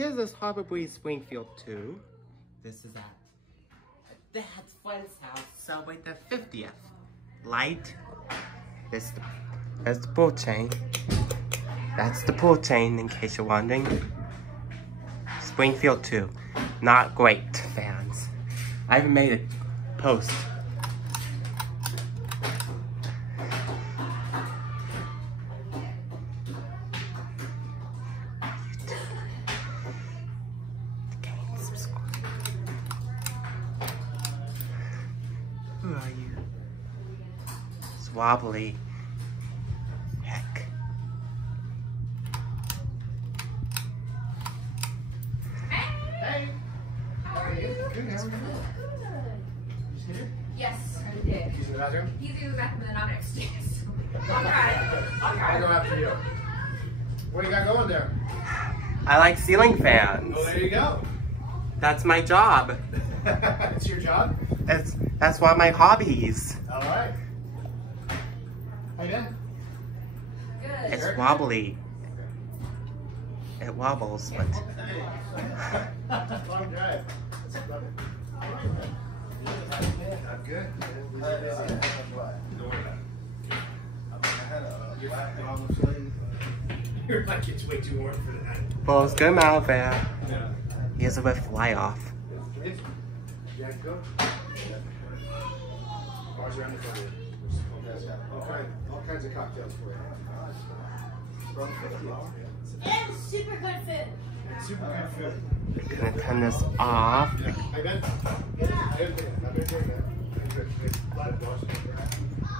Here's this Harbor Breeze Springfield 2. This is at Dad's friend's house, celebrate the 50th. Light. That's the pull chain. That's the pull chain, in case you're wondering. Springfield 2. Not great, fans. I haven't made a post. Who are you? It's wobbly. Heck. Hey! How are you? Good, how are you? Good. You see it? Yes, I did. He's in the bathroom? He's in the bathroom and I'm upstairs. I'll try. I'll go after you. What do you got going there? I like ceiling fans. Oh, there you go. That's my job. It's your job? That's one of my hobbies. All right. How you doing? Good. It's wobbly. It wobbles, but Long drive. Love it. I'm good. You're like, it's way too warm for the night. well, it's good out there. Yeah. He has a bit fly off. Yeah, go. Bars around the corner. All kinds of cocktails for you. And super good food. Super good food. We're gonna turn this off. I've been doing that.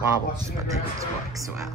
Wobbles, but it works well.